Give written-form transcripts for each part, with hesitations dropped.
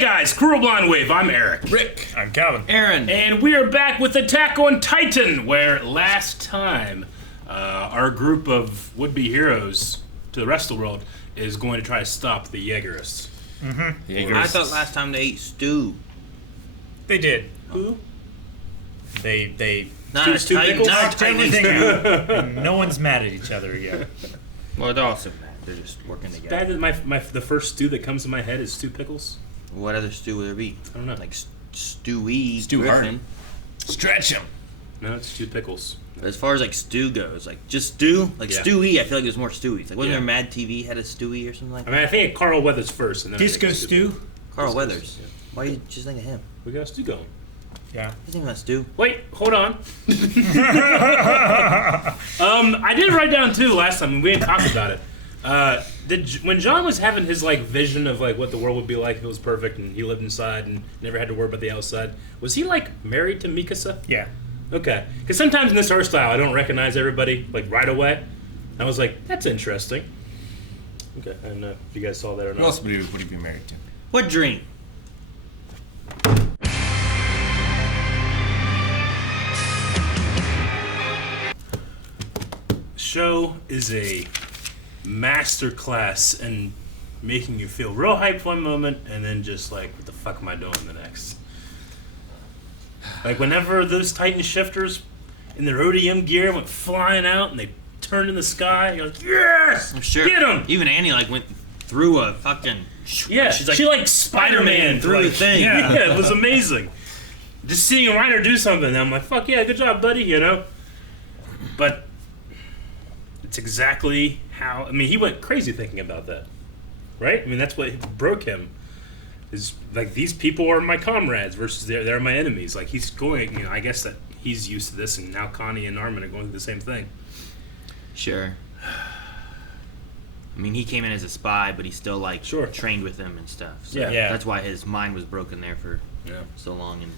guys, Cruel Blind Wave, I'm Eric. Rick. I'm Calvin. Aaron. And we are back with Attack on Titan, where last time our group of would-be heroes to the rest of the world is going to try to stop the Jaegerists. Mm-hmm. Jaegerists. I thought last time they ate stew. They did. Who? They Not Stew Titan, pickles? not knocked Titan everything stew. out. And no one's mad at each other yet. Well, they're also mad. They're just working together. The first stew that comes to my head is stew pickles. What other stew would there be? I don't know. Like Stewie. Stew Griffin. Stretch him. No, it's stew pickles. As far as like stew goes, like just stew, like Yeah. Stewie. I feel like there's more Stewies. Like wasn't Yeah. there Mad TV had a Stewie or something like I that? mean, I think Carl Weathers first, and then I Disco think it's stew? Carl Disco Weathers. Stew, yeah. Why you just think of him? We got a stew going. Yeah. You think about stew? Wait, hold on. I did write down too last time. We didn't talk about it. When John was having his like vision of like what the world would be like if it was perfect and he lived inside and never had to worry about the outside, was he like married to Mikasa? Yeah. Okay, because sometimes in this art style I don't recognize everybody like right away. I was like, that's interesting. Okay, I don't know if you guys saw that or Who not. else would he be married to? What dream? Show is a masterclass in making you feel real hyped one moment and then just like, what the fuck am I doing the next? Like whenever those Titan shifters in their ODM gear went flying out and they turned in the sky, you're like, yes! I'm sure. Get him! Even Annie like went through a fucking. Yeah, she's like she like Spider-Man through the thing. Yeah. Yeah, it was amazing. Just seeing a Reiner do something, I'm like, fuck yeah, good job, buddy, you know? But it's exactly how, I mean, he went crazy thinking about that, right? I mean, that's what broke him. Is like, these people are my comrades versus they're my enemies. Like, he's going, you know, I guess that he's used to this, and now Connie and Armin are going through the same thing. Sure. I mean, he came in as a spy, but he still like Sure. trained with him and stuff. So Yeah. that's why his mind was broken there for Yeah. so long and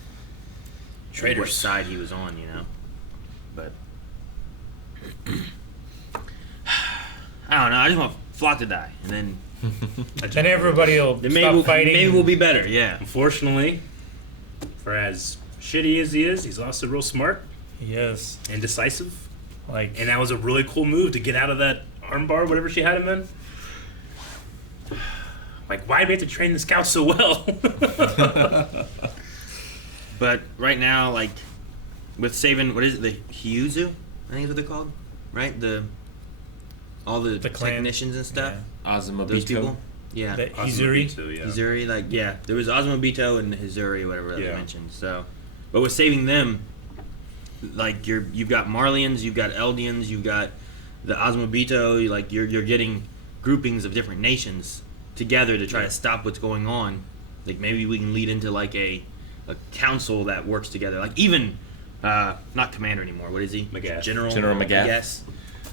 Traitors. what side he was on, you know. But I don't know. I just want Flock to die, and then Then everybody will then stop fighting. maybe we'll be better. Yeah. Unfortunately, for as shitty as he is, he's also real smart Yes. and decisive. Like, And that was a really cool move to get out of that armbar, whatever she had him in. Like, why do we have to train the scouts so well? But right now, like with saving, what is it? The Hyuzu, I think is what they're called, right? All the clan. technicians and stuff. Azuma Those people. Bito. Yeah. the Izuri. Yeah. Hizuri, like, yeah, there was Osmobito and Hizuri or whatever that Yeah. they mentioned. So, but with saving them, like you've got Marlians, you've got Eldians, you've got the Osmobito. Like you're getting groupings of different nations together to try to stop what's going on. Like maybe we can lead into like a council that works together. Like even not commander anymore. What is he? Magath. General Magath. Yes.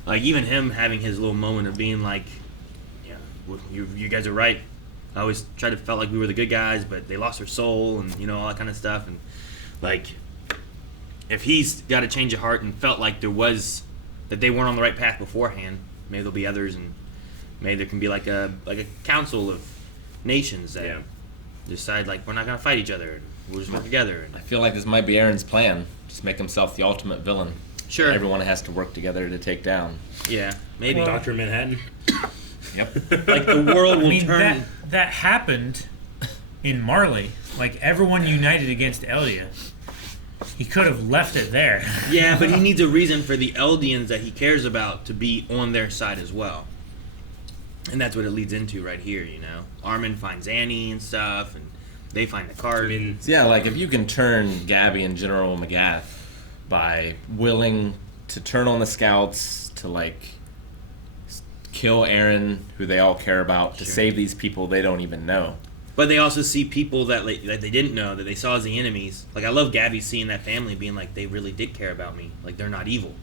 Like even him having his little moment of being like, yeah, well, you guys are right. I always tried to felt like we were the good guys, but they lost their soul and all that kind of stuff. And like, if he's got a change of heart and felt like there was that they weren't on the right path beforehand, maybe there'll be others, and maybe there can be like a council of nations that Yeah. decide like we're not gonna fight each other. We'll just work together. I feel like this might be Aaron's plan. Just make himself the ultimate villain. Sure. Everyone has to work together to take down. Yeah, maybe. Dr. Manhattan. Yep. Like the world will I mean, turn. that happened in Marley. Like, everyone united against Elia. He could have left it there. Yeah, but he needs a reason for the Eldians that he cares about to be on their side as well. And that's what it leads into right here, Armin finds Annie and stuff, and they find the card. I mean, So yeah, like if you can turn Gabby and General Magath by willing to turn on the scouts to like kill Aaron, who they all care about, to Sure. save these people they don't even know. But they also see people that they didn't know, that they saw as the enemies. Like, I love Gabby seeing that family being like, they really did care about me. Like, they're not evil,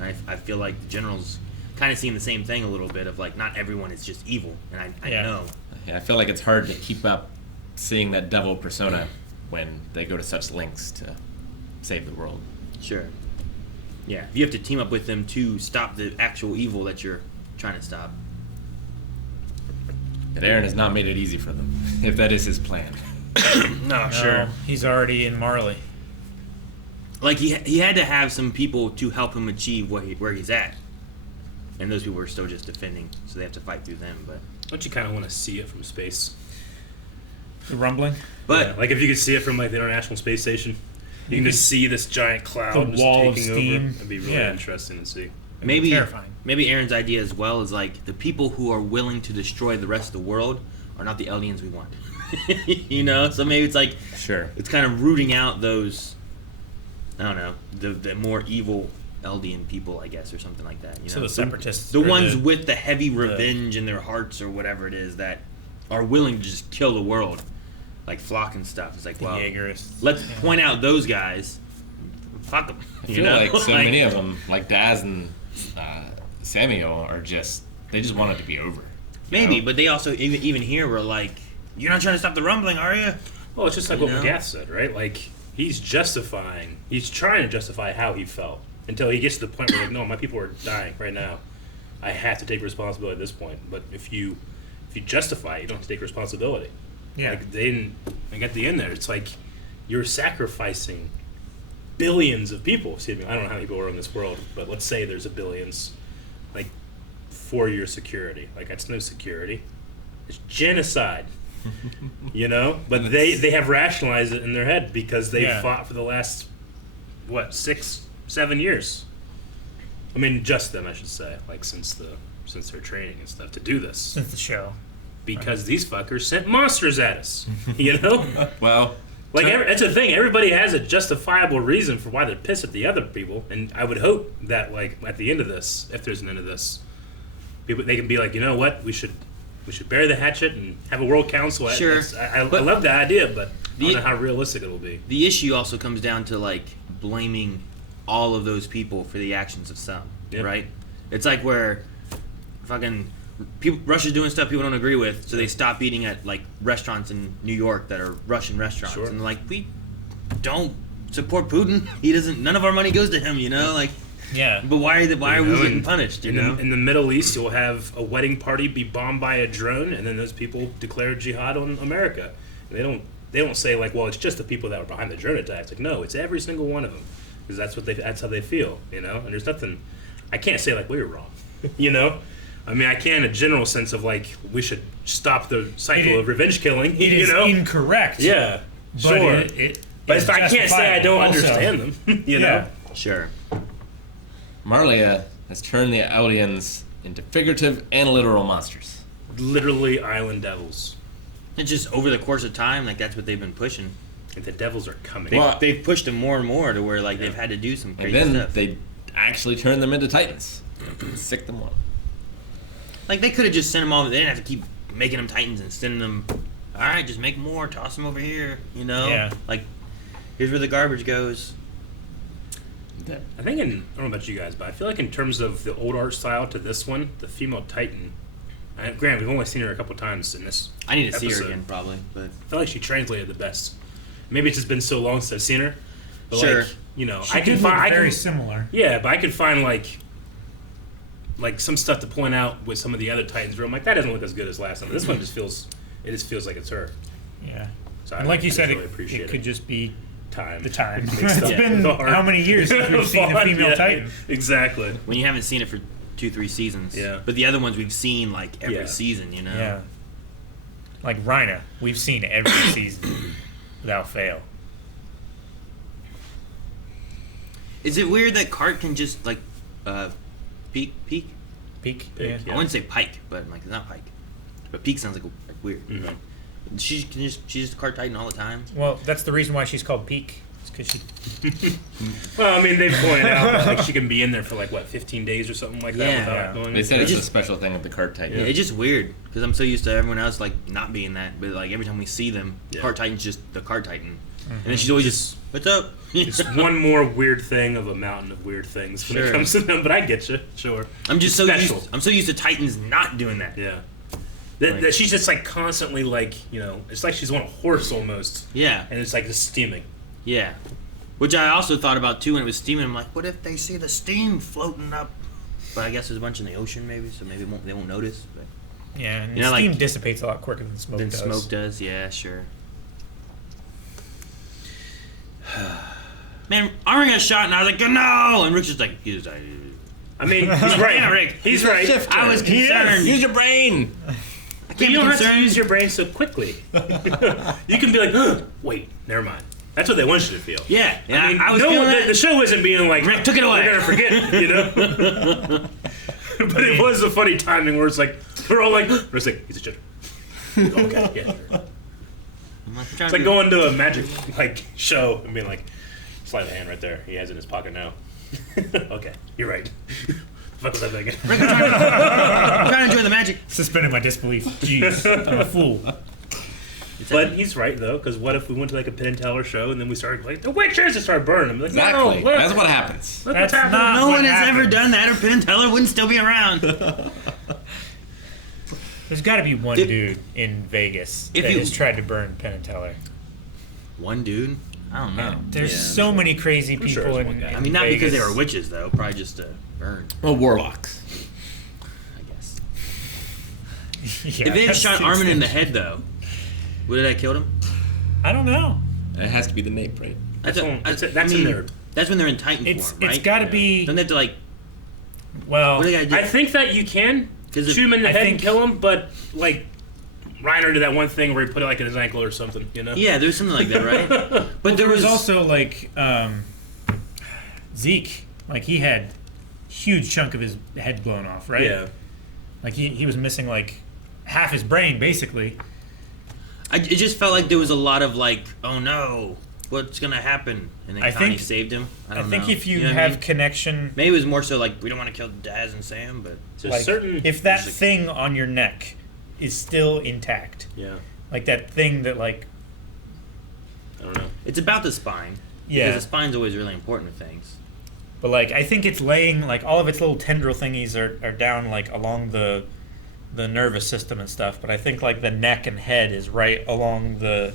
I feel like the general's kind of seeing the same thing a little bit of like, not everyone is just evil, and I Yeah. know. Yeah, I feel like it's hard to keep up seeing that devil persona when they go to such lengths to save the world. Sure. Yeah, you have to team up with them to stop the actual evil that you're trying to stop. that Aaron has not made it easy for them, if that is his plan. No, No, sure. he's already in Marley. Like he had to have some people to help him achieve where he's at, and those people are still just defending, so they have to fight through them. But Don't you kind of want to see it from space? The rumbling. but Yeah, like if you could see it from like the International Space Station, you can just see this giant cloud The just wall of taking steam. over. It'd be really Yeah. interesting to see. maybe Terrifying. maybe Aaron's idea as well is like the people who are willing to destroy the rest of the world are not the aliens we want. You know, so maybe it's like Sure. it's kind of rooting out those. I don't know, the more evil Eldian people, I guess, or something like that. You So know? the separatists. The or ones with the heavy revenge in their hearts or whatever it is that are willing to just kill the world, like Flock and stuff. It's like, the well, Jaegerists. let's Yeah. point out those guys. Fuck them. I feel like so many of them, like Daz and Samuel, are they just want it to be over. Maybe, know? but they also even here were like, "You're not trying to stop the rumbling, are you?" Well, it's just like You what know? McGath said, right? Like he's trying to justify how he felt until he gets to the point where like, no, my people are dying right now. I have to take responsibility at this point. But if you justify it, you don't have to take responsibility. Yeah. Like they didn't. Like at the end there, it's like you're sacrificing billions of people. Excuse me, I don't know how many people are in this world, but let's say there's a billions, like for your security. Like that's no security. It's genocide. You know, but they have rationalized it in their head because they Yeah. fought for the last 6-7 years. I mean, just them, I should say. Like since their training and stuff to do this, Since the show. because these fuckers sent monsters at us. You know, Well, like that's the thing. Everybody has a justifiable reason for why they're pissed at the other people, and I would hope that like at the end of this, if there's an end of this, people they can be like, you know what, we should bury the hatchet and have a world council. Sure. I But- love the idea, but I don't The- know how realistic it'll be. The issue also comes down to like blaming all of those people for the actions of some, Yep. right? It's like where fucking people, Russia's doing stuff people don't agree with, so they stop eating at like restaurants in New York that are Russian restaurants, Sure. and like we don't support Putin. He doesn't. None of our money goes to him, you know. Like, Yeah. but why are You we know, getting and punished? You in know. in the Middle East, you'll have a wedding party be bombed by a drone, and then those people declare jihad on America. And they don't say like, well, it's just the people that were behind the drone attacks. Like, no, it's every single one of them, because that's how they feel, you know. And there's nothing. I can't say like we were wrong, you know. I mean, I can in a general sense of like we should stop the cycle It- of revenge killing. It you is know, incorrect. yeah, But sure. it's But I can't say I don't justifiable also. understand them. You know. Yeah. Sure. Marlia has turned the Eldians into figurative and literal monsters. Literally island devils. It's just over the course of time, like that's what they've been pushing. And the devils are coming. Well, They've pushed them more and more to where like they've had to do some And crazy then stuff. they actually turned them into Titans. Sick them up. Like they could have just sent them all. They didn't have to keep making them Titans and sending them. All right, just make more. Toss them over here. You know. Yeah. Like, here's where the garbage goes. I think I don't know about you guys, but I feel like in terms of the old art style to this one, the female Titan. Granted, we've only seen her a couple times in this. I need to see her episode. again, probably. But I feel like she translated the best. Maybe it's just been so long since I've seen her. But Sure. like, you know, She I can did look find very similar. Yeah, but I could find like some stuff to point out with some of the other Titans where I'm like, that doesn't look as good as last time. This one just feels like it's her. Yeah. So And like you said, really it appreciate could just be time. the time. Mixed It's up been with the art. how many years since we've seen a Fun, female yeah, Titan? Exactly. when you haven't seen it for 2-3 seasons. Yeah. But the other ones we've seen like every Yeah. season. You know. Yeah. Like Rhina, we've seen every season without fail. Is it weird that Cart can just like peek? Peak. Peak, Yeah. yeah. I wouldn't say Pike, but like it's not Pike. But Peak sounds like weird. Mhm. Like, she's just a Cart Titan all the time. Well, that's the reason why she's called Peak. It's because she. Well, I mean, they pointed out that like she can be in there for like what 15 days or something like that Yeah. without Yeah. going. They said in. it's a just- special thing of the Cart Titan. Yeah, it's just weird because I'm so used to everyone else like not being that, but like every time we see them, Yeah. Cart Titan's just the Cart Titan, and then she's always just what's up? It's one more weird thing of a mountain of weird things when Sure. it comes to them. But I get you, sure. I'm just It's so special. used. I'm so used to Titans not doing that. Yeah. Like- That she's just like constantly like, you know, it's like she's on a horse almost, Yeah, and it's like just steaming. yeah. Which I also thought about too when it was steaming. I'm like, what if they see the steam floating up? But I guess there's a bunch in the ocean, maybe, so maybe they won't notice. But Yeah, and You know, steam like- dissipates a lot quicker than smoke Then does. smoke does, yeah, sure. Man, Armin got shot, and I was like, no! And Rick's just like, I mean, he's right. Yeah, Rick. He's right. I was concerned. Use your brain. I But can't you be don't have to concerned. use your brain so quickly. You can be like, wait, never mind. That's what they want you to feel. Yeah, I mean, I was feeling the that. show isn't being like, Rick took it away. We're gonna forget, you know. But it was a funny timing where it's like we're all like, Rick's like, he's a ginger. Okay, yeah. Sure. It's like going to a magic like show and being like, slide of hand right there. He has it in his pocket now. Okay, you're right. Fuck was that thing? Rick, I'm trying to enjoy the magic. Suspended my disbelief. Jeez, I'm a fool. But he's right though, because what if we went to like a Penn and Teller show and then we started like the witches and started burning them? Like, Exactly. no, look, That's what happens. look That's what's happening. not- No what one has ever happened? done that, or Penn and Teller wouldn't still be around. There's got to be one If- dude in Vegas if that you- has tried to burn Penn and Teller. One dude? I don't know. There's Yeah, so many crazy I'm sure people there's in, one guy. in I mean, not Vegas. because they were witches, though. Probably just to burn, Well, warlocks. I guess. Yeah, If they had that's shot the Armin in the extent. head, though, would it have killed him? I don't know. It has to be the nape, right? That's in mean, there. That's when they're in Titan It's form, right? it's got to be. Don't they have to, like, Well, what do they gotta do? I think that you can 'Cause shoot him in the I head and think- kill him, but like Reiner did that one thing where he put it like in his ankle or something, you know? Yeah, there's something like that, right? But there was also like Zeke. Like he had huge chunk of his head blown off, right? Yeah. Like he was missing like half his brain, basically. It just felt like there was a lot of, like, oh no, what's going to happen? And then I Connie think- saved him. I I don't think know. if you know what I have mean? connection, Maybe it was more so like, we don't want to kill Daz and Sam, but... So like certain. if that There's a- thing on your neck is still intact, Yeah. like that thing that like I don't know. It's about the spine. Yeah. Because the spine's always really important with things. But like I think it's laying like all of its little tendril thingies are down like along the nervous system and stuff. But I think like the neck and head is right along the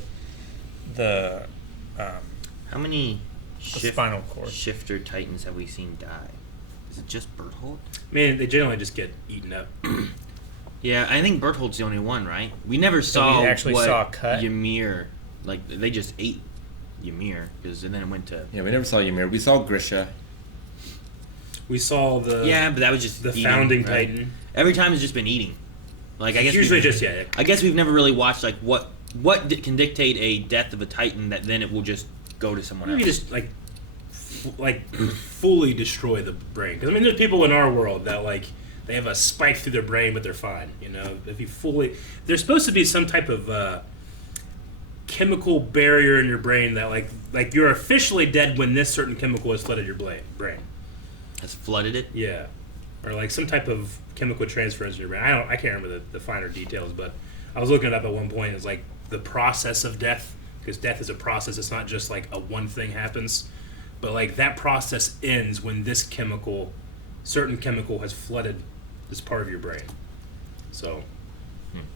How many spinal cord. shifter titans have we seen die? Is it just Berthold? I mean, they generally just get eaten up. Yeah, I think Berthold's the only one, right? We never saw actually what saw a cut? Ymir, like, they just ate Ymir, because and then it went to... Yeah, we never saw Ymir. We saw Grisha. We saw the Yeah, but that was just the eating, founding right? Titan. Every time it's just been eating. Like, I guess Usually we've- just yeah. I guess we've never really watched like what can dictate a death of a Titan that then it will just go to someone Maybe else. just like fully destroy the brain. Because I mean, there's people in our world that like they have a spike through their brain, but they're fine. You know, if you fully, there's supposed to be some type of chemical barrier in your brain that like you're officially dead when this certain chemical has flooded your brain. Has flooded it. Yeah, or like some type of chemical transference in your brain. I can't remember the finer details, but I was looking it up at one point. It's like the process of death, because death is a process. It's not just like a one thing happens, but like that process ends when this certain chemical has flooded this part of your brain. So,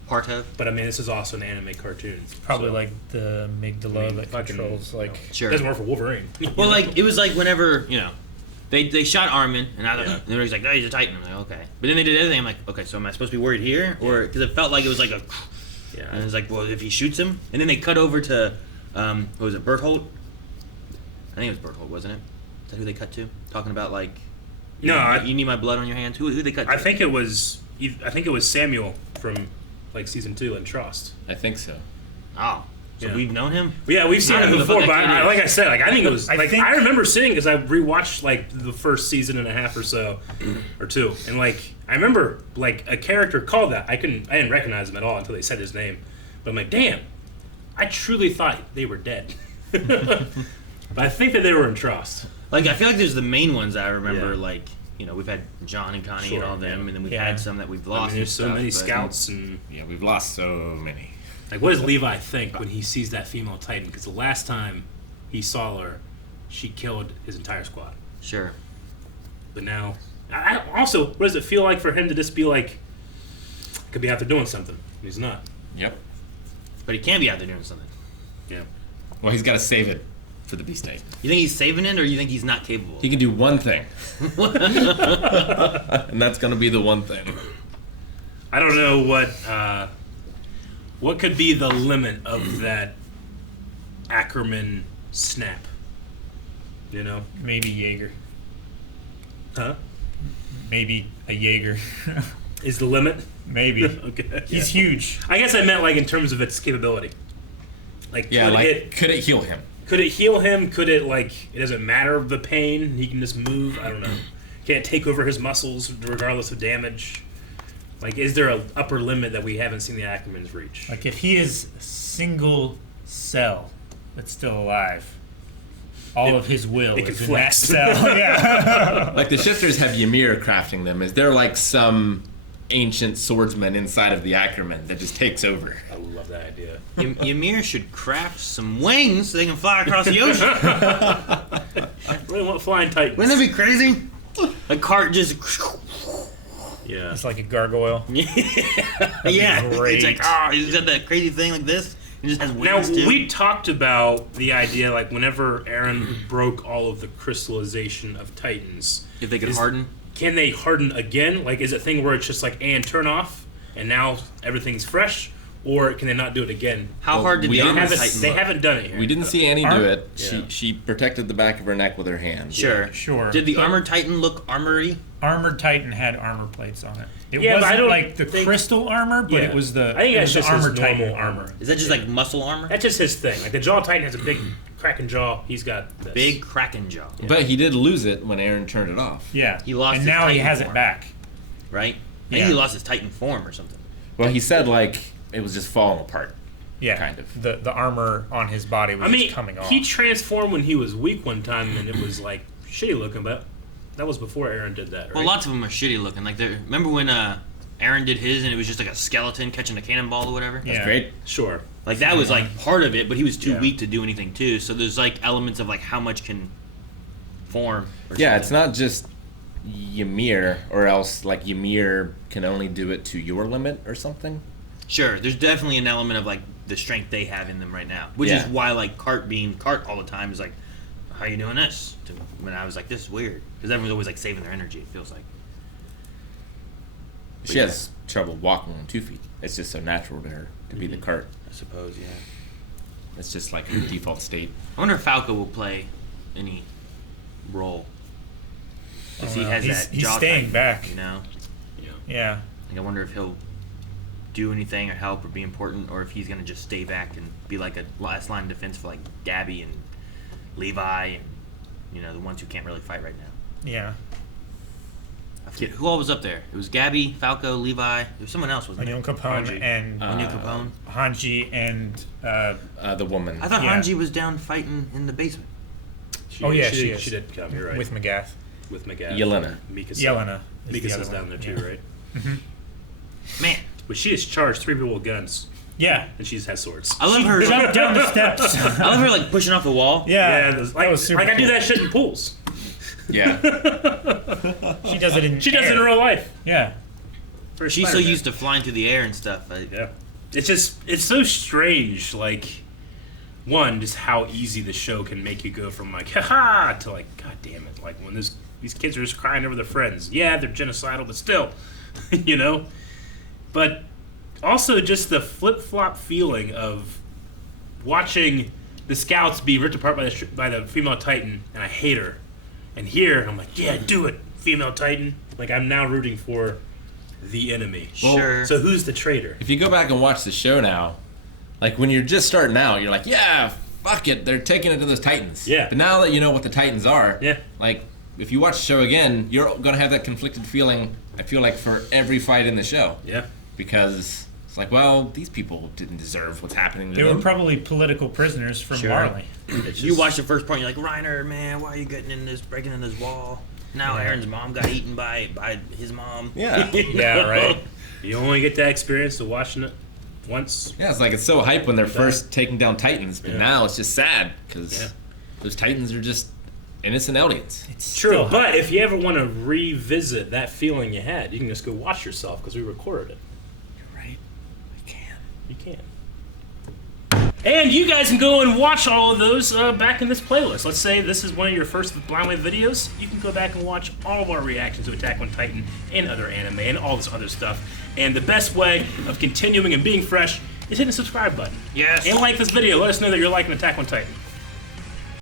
Part of. but I mean, this is also an anime cartoon. Probably so, like the amygdala I mean, that fucking- controls like. Sure. It doesn't work for Wolverine. Well, like it was like whenever they shot Armin and everybody's like, no, he's a Titan. I'm like, okay, but then they did everything. I'm like, okay, so am I supposed to be worried here, or because it felt like it was like a, and yeah. it's like, well, if he shoots him, and then they cut over to, what was it, Berthold? I think it was Berthold, wasn't it? Is that who they cut to? Talking about like, No, you need my blood on your hands. Who they cut to? I think it was Samuel from like season 2 in Trust. I think so. Oh, so Yeah. we've known him. Yeah, we've seen I it don't know who the before, fuck but that kid is. like I said, like I think it was I like think- I remember seeing because I rewatched like the first season and a half or so, or two, and like I remember like a character called that. I didn't recognize him at all until they said his name, but I'm like, damn, I truly thought they were dead, but I think that they were in Trust. Like I feel like there's the main ones that I remember. Yeah. Like we've had John and Connie Sure, and all them, yeah. and then we've Yeah. had some that we've I lost. mean, there's so and many stuff, but- scouts, and Yeah, we've lost so many. like, what does Levi think when he sees that female Titan? Because the last time he saw her, she killed his entire squad. Sure. But now, also, what does it feel like for him to just be like, could be out there doing something? He's not. Yep. But he can be out there doing something. Yeah. Well, he's got to save it for the Beast State. You think he's saving it, or you think he's not capable? He can do one thing. And that's going to be the one thing. I don't know what could be the limit of that Ackerman snap. You know? Maybe Jaeger. Huh? Maybe a Jaeger. Is the limit? Maybe. Okay. He's huge. I guess I meant like in terms of its capability. Like Yeah, could it heal him? Could it heal him? Could it it doesn't matter the pain? He can just move. I don't know. Can't take over his muscles regardless of damage. Like, is there an upper limit that we haven't seen the Ackermans reach? Like, if he is single cell that's still alive, all of his will it is could in that flex. cell. Yeah. Like the shifters have Ymir crafting them. Is there like some ancient swordsman inside of the Ackerman that just takes over? I love that idea. Ymir should craft some wings so they can fly across the ocean. I really want flying titans. Wouldn't that be crazy? A cart just. Yeah. It's like a gargoyle. Yeah. Great. It's like, he's got that crazy thing like this. He just has Now, wings too. we talked about the idea, like, whenever Aaron broke all of the crystallization of titans. If they could harden. Can they harden again? Like, is it a thing where it's just like, and turn off, and now everything's fresh? Or can they not do it again? How Well, hard did we the didn't armor have titan They look? haven't done it here. We didn't see Annie do it. Yeah. She protected the back of her neck with her hand. Sure. Sure. Did the But armor titan look armory? Armored Titan had armor plates on it. It Yeah, but I wasn't don't like the think- crystal armor, but Yeah. it was the I think it that's was just the his armored Titan normal armor. armor. Is that just like muscle armor? That's just his thing. Like, the Jaw Titan has a big cracking jaw. He's got this. Big kraken jaw, But he did lose it when Aaron turned it off. Yeah. He lost and his now he Titan has form. it back. right? I Yeah. think he lost his titan form or something. Well, he said like it was just falling apart. Yeah. Kind of. The armor on his body was I mean, just coming off. he transformed when he was weak one time, and it was, like, shitty looking, but that was before Aaron did that, right? Well, lots of them are shitty looking. Like, remember when Aaron did his and it was just like a skeleton catching a cannonball or whatever? Yeah. Great. Sure. Like, that was like part of it, but he was too Yeah. weak to do anything too. So there's like elements of like how much can form. Or Yeah, something. it's not just Ymir, or else like Ymir can only do it to your limit or something. Sure, there's definitely an element of like the strength they have in them right now, which is Yeah. why like Cart being Cart all the time is like, how you doing this? When I was like, this is weird because everyone's always like saving their energy. It feels like. But She yeah, has trouble walking on 2 feet. It's just so natural to her to be the cart. I suppose, yeah. It's just like her default state. I wonder if Falco will play any role. Because he know. has He's- that he's jaw staying type, back. you know. Yeah. Yeah. Like, I wonder if he'll do anything or help or be important, or if he's gonna just stay back and be like a last line defense for like Gabby and Levi and the ones who can't really fight right now. Yeah. I forget who all was up there. It was Gabby, Falco, Levi. There was someone else, wasn't Onion there? Capone Hanji. and Onion Capone. Hanji and The woman. I thought Yeah. Hanji was down fighting in the basement. Oh, yeah, she did, is. She did come. You're right. with Magath. With Magath. Yelena. Mika's Yelena. is the Mika's other is down there one. too, Yeah. right? Man, But she has charged 3 people with guns, Yeah. and she has swords. I love her. Jump down the steps. I love her like pushing off the wall. Yeah. those- that was super like I do cool. that shit in pools. Yeah. She does it in She does it in air. real life. Yeah. For She's so Spider-Man. used to flying through the air and stuff. Yeah. It's so strange, like, one, just how easy the show can make you go from, like, haha, to, like, god damn it. Like, when these kids are just crying over their friends. Yeah, they're genocidal, but still, But also just the flip-flop feeling of watching the scouts be ripped apart by the female Titan, and I hate her. And here, I'm like, yeah, do it, female Titan. Like, I'm now rooting for the enemy. Sure. So who's the traitor? If you go back and watch the show now, like when you're just starting out, you're like, yeah, fuck it, they're taking it to those Titans. Yeah. But now that you know what the Titans are, Yeah. like if you watch the show again, you're gonna have that conflicted feeling. I feel like for every fight in the show, Yeah. because it's like, well, these people didn't deserve what's happening to They them. were probably political prisoners from Marley. You watch the first part, and you're like, Reiner, man, why are you getting in this, breaking in this wall? Now Aaron's mom got eaten by his mom. Yeah. Yeah, right. You only get that experience of watching it once. Yeah, it's like it's so hype when they're first taking down Titans, but Yeah. now it's just sad because Yeah. those Titans are just innocent aliens. It's True, still but if you ever want to revisit that feeling you had, you can just go watch yourself because we recorded it. You're right. I can. You can. And you guys can go and watch all of those back in this playlist. Let's say this is one of your first Blind Wave videos. You can go back and watch all of our reactions to Attack on Titan and other anime and all this other stuff And the best way of continuing and being fresh is hitting the subscribe button. Yes. And like this video. Let us know that you're liking Attack on Titan.